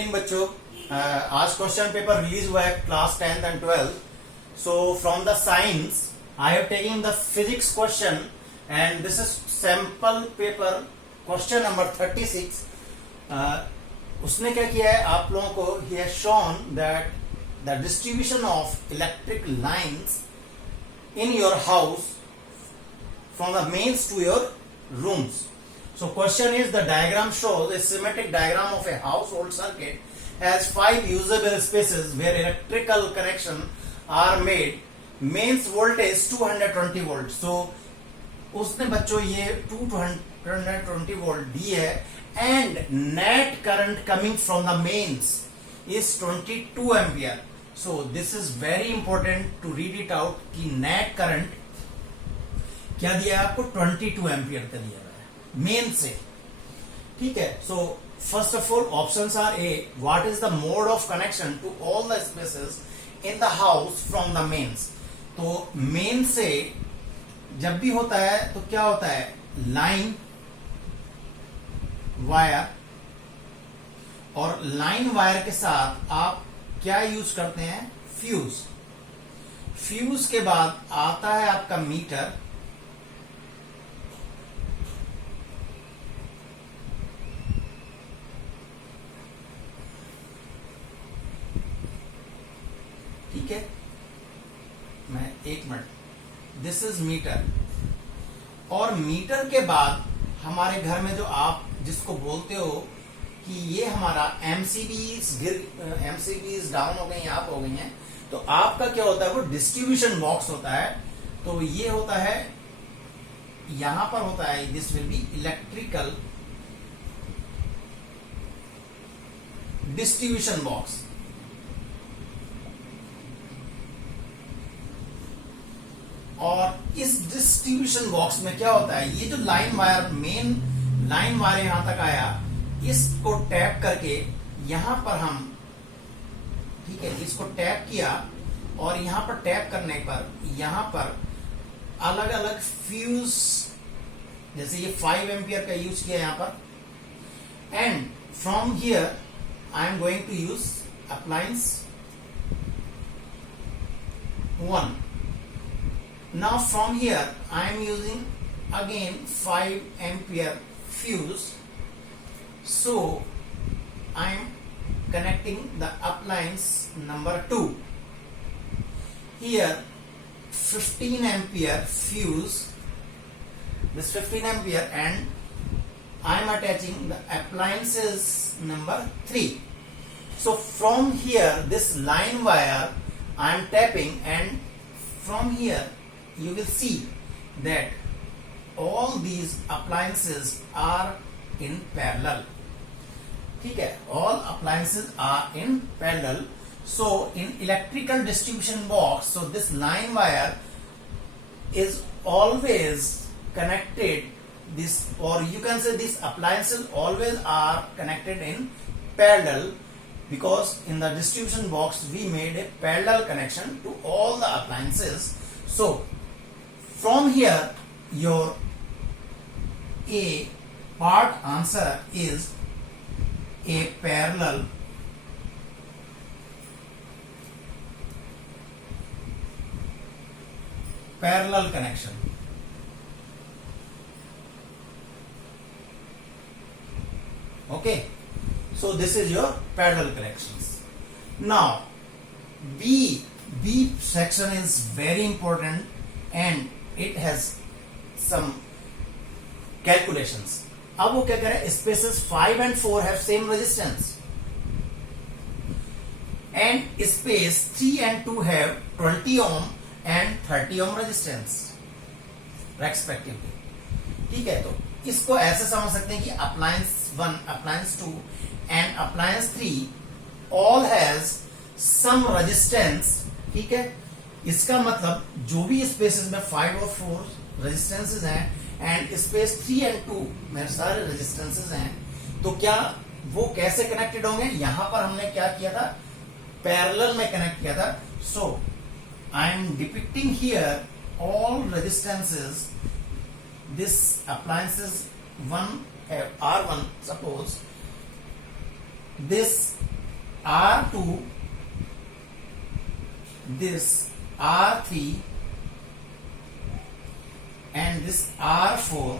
Evening बच्चों। आज question paper release हुआ है class 10th and 12th। So from the science I have taken the physics question and this is sample paper question number 36। उसने क्या किया है, आप लोगों को he has shown that the distribution of electric lines in your house from the mains to your rooms. So question is, the diagram shows a symmetric diagram of a household circuit has 5 usable spaces where electrical connections are made. Mains voltage 220 volt. So उसने बच्चों ये 220 volt दी है and net current coming from the mains is 22 ampere. So this is very important to read it out कि net current क्या दिया है आपको, 22 ampere का दिया हुआ है मेन से। ठीक है, so first of all options are A, what is the mode of connection to all the spaces in the house from the mains. तो मेन से जब भी होता है तो क्या होता है, लाइन वायर, और लाइन वायर के साथ आप क्या यूज करते हैं, फ्यूज। फ्यूज के बाद आता है आपका मीटर, ठीक है, मैं एक मिनट, दिस इज मीटर। और मीटर के बाद हमारे घर में जो आप जिसको बोलते हो कि ये हमारा एमसीबीज डाउन हो गई, आप हो गई हैं, तो आपका क्या होता है, वो डिस्ट्रीब्यूशन बॉक्स होता है। तो ये होता है, यहां पर होता है, this will be electrical distribution box. और इस डिस्ट्रीब्यूशन बॉक्स में क्या होता है, ये जो line wire, main line wire यहां तक आया, इसको टैप करके यहां पर हम, ठीक है, इसको टैप किया और यहां पर टैप करने पर यहां पर अलग अलग फ्यूज, जैसे ये 5 एम्पियर का यूज किया यहां पर, and from here I am going to use appliance 1। Now from here I am using again 5 ampere fuse. So I am connecting the appliance number 2. Here 15 ampere fuse, this 15 ampere, and I am attaching the appliances number 3. So from here this line wire I am tapping, and from here you will see that all these appliances are in parallel. ठीक है, all appliances are in parallel. So in electrical distribution box, so this line wire is always connected, this, or you can say these appliances always are connected in parallel, because in the distribution box we made a parallel connection to all the appliances. So from here your A part answer is a parallel connection. Okay, so this is your parallel connections. Now B section is very important and it has some calculations. अब वो क्या करें, spaces 5 and 4 have same resistance and space 3 and 2 have 20 ohm and 30 ohm resistance respectively. ठीक है, तो इसको ऐसे समझ सकते हैं कि appliance 1, appliance 2 and appliance 3 all has some resistance. ठीक है, इसका मतलब जो भी स्पेसेस में 5 और 4 रेजिस्टेंसेस हैं एंड स्पेस 3 and 2 में सारे रेजिस्टेंसेस हैं, तो क्या वो कैसे कनेक्टेड होंगे, यहां पर हमने क्या किया था, पैरेलल में कनेक्ट किया था. So I am depicting here all resistances. This appliances 1 R1, suppose this R2, this R3 and this R4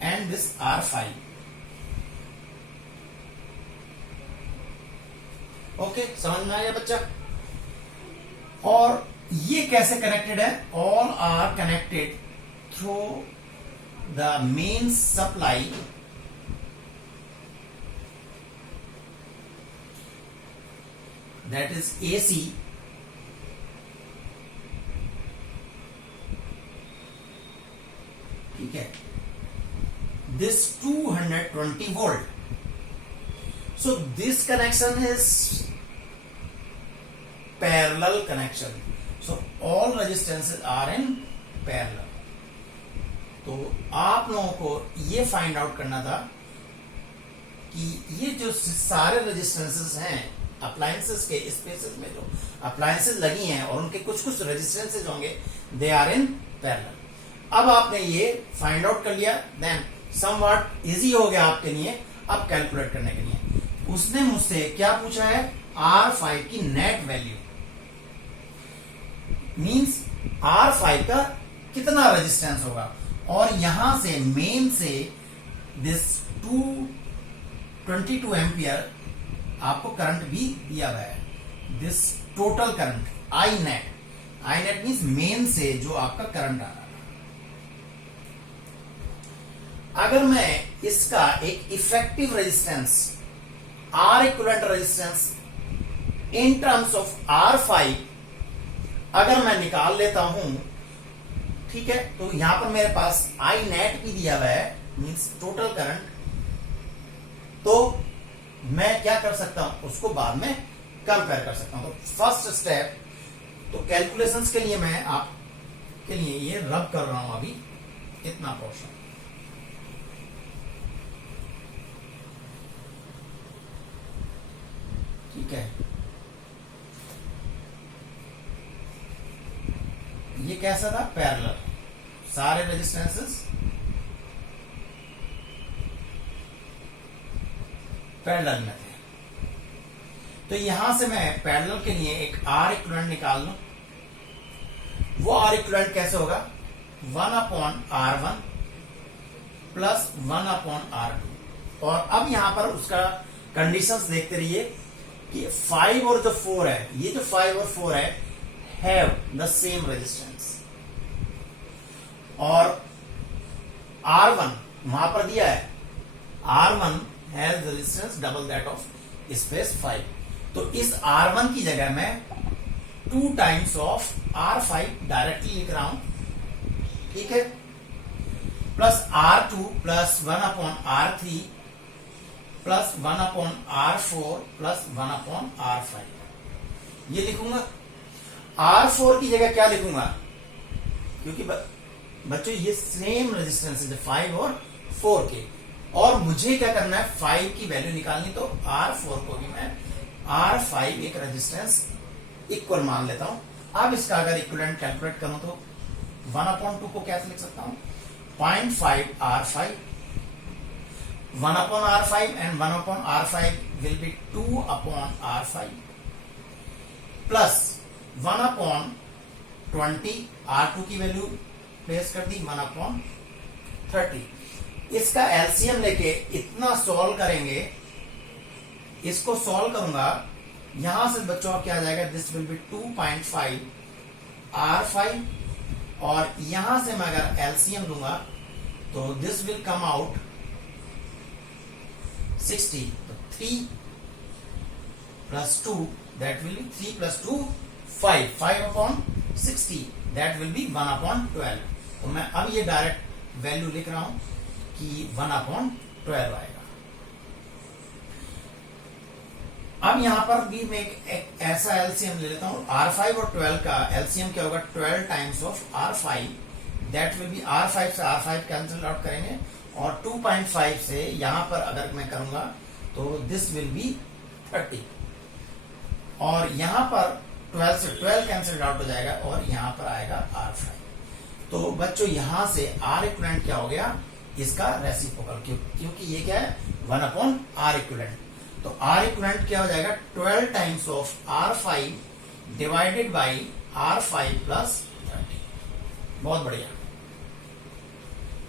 and this R5. Okay, समझ में आ गया बच्चा? और ये कैसे कनेक्टेड है? All are connected through the main supply that is AC, ठीक है, this 220 volt. So this connection is parallel connection. So all resistances are in parallel. तो आप लोगों को ये फाइंड आउट करना था कि ये जो सारे रेजिस्टेंसेस हैं अप्लायंसेस के स्पेसेस में, जो अप्लायंसेस लगी हैं और उनके कुछ कुछ रेजिस्टेंसेस होंगे, दे आर इन पैरेलल. अब आपने ये फाइंड आउट कर लिया, देन समवॉट इजी हो गया आपके लिए अब कैलकुलेट करने के लिए. उसने मुझसे क्या पूछा है? R5 की नेट वैल्यू, मींस R5 का कितना रेजिस्टेंस होगा. और यहां से मेन से दिस 222 एम्पियर आपको करंट भी दिया गया है. This total current I net means main से जो आपका करंट आ रहा है. अगर मैं इसका एक effective resistance R equivalent resistance in terms of R5 अगर मैं निकाल लेता हूं, ठीक है, तो यहां पर मेरे पास आई नेट भी दिया हुआ है, मींस टोटल करंट. तो मैं क्या कर सकता हूं, उसको बाद में कंपेयर कर सकता हूं. तो फर्स्ट स्टेप, तो कैलकुलेशंस के लिए मैं आपके लिए ये रब कर रहा हूं अभी इतना पोर्शन. ठीक है, ये कैसा था? पैरेलल, सारे रेजिस्टेंसेस पैरेलल में थे. तो यहां से मैं पैरेलल के लिए एक R इक्विवेलेंट निकाल लूं. वो R इक्विवेलेंट कैसे होगा? 1/R1 plus 1/R2. और अब यहां पर उसका कंडीशंस देखते रहिए कि 5 और जो 4 है, ये जो 5 और 4 है हैव द सेम रेजिस्टेंस. और R1 वहां पर दिया है, R1 has resistance double that of space 5. तो इस R1 की जगह मैं 2 टाइम्स ऑफ R5 डायरेक्टली लिख रहा हूं, ठीक है, plus R2 plus 1/R3 plus 1/R4 plus 1/R5. ये लिखूंगा. R4 की जगह क्या लिखूंगा? क्योंकि बच्चों ये सेम रेजिस्टेंस है 5 और 4 के, और मुझे क्या करना है? 5 की वैल्यू निकालनी. तो R4 को भी मैं R5 एक रेजिस्टेंस इक्वल मान लेता हूं. अब इसका अगर इक्विवेलेंट कैलकुलेट करूं तो 1/2 को कैसे लिख सकता हूं? 0.5 R5, 1/R5 and 1/R5 will be 2/R5 plus 1/20 R2 की वैल्यू प्लेस कर दी 1/30. इसका एलसीएम लेके इतना सॉल्व करेंगे. इसको सॉल्व करूंगा, यहां से बच्चों क्या आ जाएगा? दिस विल बी 2.5 R5, और यहां से मैं अगर एलसीएम लूंगा तो दिस विल कम आउट 60. तो 3 plus 2 that will be 3 plus 2 5/60 that will be 1/12. तो मैं अब ये डायरेक्ट वैल्यू लिख रहा हूं कि 1/12 आएगा. अब यहां पर भी मैं एक ऐसा एलसीएम ले लेता हूं. R5 और 12 का एलसीएम क्या होगा? 12 times of R5 that will be R5 से R5 कैंसिल आउट करेंगे, और 2.5 से यहां पर अगर मैं करूंगा तो दिस विल बी 30, और यहां पर 12 से 12 कैंसिल आउट हो जाएगा, और यहां पर आएगा R5. तो बच्चों यहां से R इक्विवेलेंट क्या हो गया? इसका रेसिप्रोकल, क्योंकि ये क्या है? 1/R equivalent. तो आर इक्विवेलेंट क्या हो जाएगा 12 times of R5 divided by R5 plus 30। बहुत बढ़िया,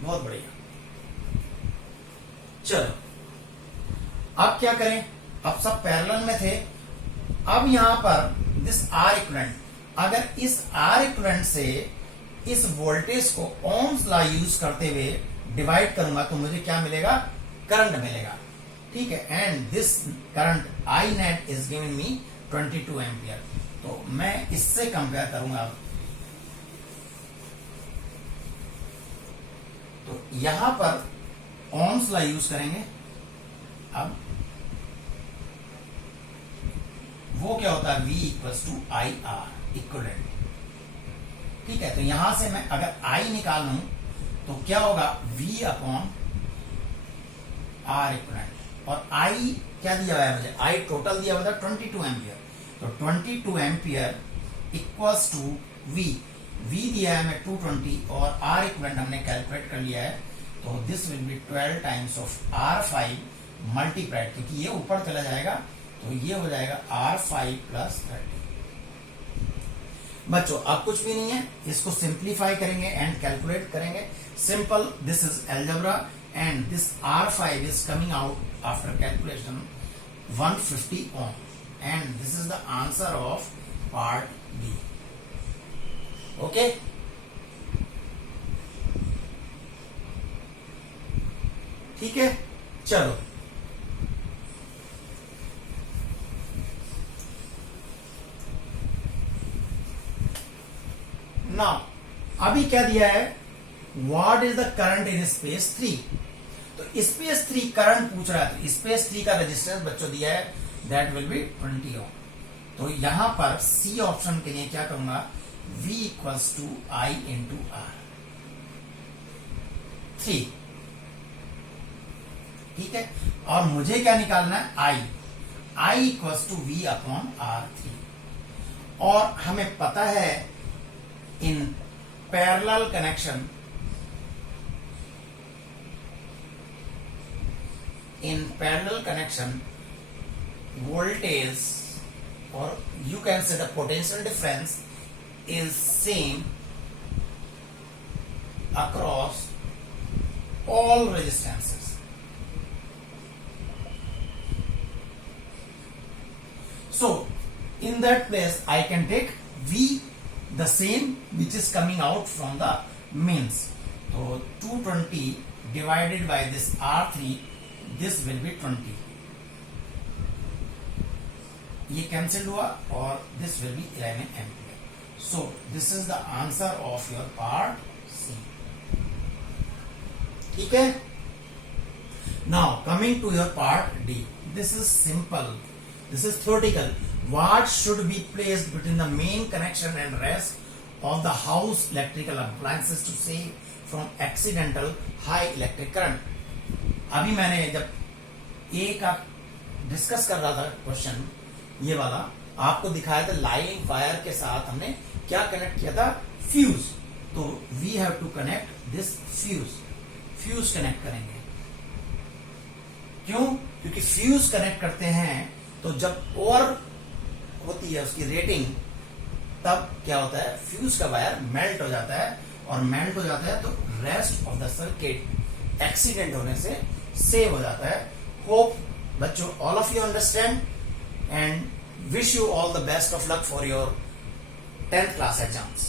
बहुत बढ़िया। चलो अब क्या करें, अब सब पैरेलल में थे। अब यहां पर दिस आर इक्विवेलेंट, अगर इस आर इक्विवेलेंट से इस वोल्टेज को ओम्स लॉ यूज करते हुए डिवाइड करूंगा तो मुझे क्या मिलेगा, करंट मिलेगा। ठीक है, and this current I net is giving me 22 ampere. तो मैं इससे कंपेयर करूंगा। तो यहां पर ओम्स लॉ यूज करेंगे। अब वो क्या होता है, V equals to I R equivalent. ठीक है, तो यहां से मैं अगर I निकाल लूं तो क्या होगा, V अपॉन आर इक्विवेलेंट। और I क्या दिया हुआ है मुझे, I टोटल दिया हुआ था 22 एम्पियर। तो 22 एम्पियर इक्वल्स टू V दिया है मैं 220 और R इक्विवेलेंट हमने कैलकुलेट कर लिया है। तो this will be 12 times of R5 multiplied, क्योंकि ये ऊपर चला जाएगा तो ये हो जाएगा R5 प्लस 30। बच्चों अब कुछ भी नहीं है, इसको सिंप्लीफाई करेंगे एंड कैलकुलेट करेंगे। Simple, this is algebra and this R5 is coming out after calculation 150 ohm and this is the answer of part B. Okay, ठीक है। चलो नाउ अभी क्या दिया है, what is the current in space 3। तो space 3 current पूछ रहा है, तो स्पेस 3 का रेजिस्टेंस बच्चों दिया है, दैट विल बी 20 ओम। तो यहां पर सी ऑप्शन के लिए क्या करूंगा, V equals to I into R 3। ठीक है, और मुझे क्या निकालना है, I equals to V upon R3। और हमें पता है in parallel connection, voltage or you can say the potential difference is same across all resistances. So in that place I can take V the same which is coming out from the mains. So 220 divided by this R3, this will be 20. ये cancel हुआ और this will be 11 ampere. So this is the answer of your part C. ठीक है। Now coming to your part D. This is simple. This is theoretical. What should be placed between the main connection and rest of the house electrical appliances to save from accidental high electric current? अभी मैंने जब A का discuss कर रहा था question, ये वाला आपको दिखाया था, लाइन वायर के साथ हमने क्या कनेक्ट किया था, फ्यूज। तो we have to connect this fuse connect करेंगे। क्यों? क्योंकि फ्यूज कनेक्ट करते हैं तो जब ओवर होती है उसकी रेटिंग, तब क्या होता है, फ्यूज का वायर मेल्ट हो जाता है, और मेल्ट हो जाता है तो rest of the circuit accident होने से सेव हो जाता है। होप बच्चों all of you understand and wish you all the best of luck for your 10th class exams.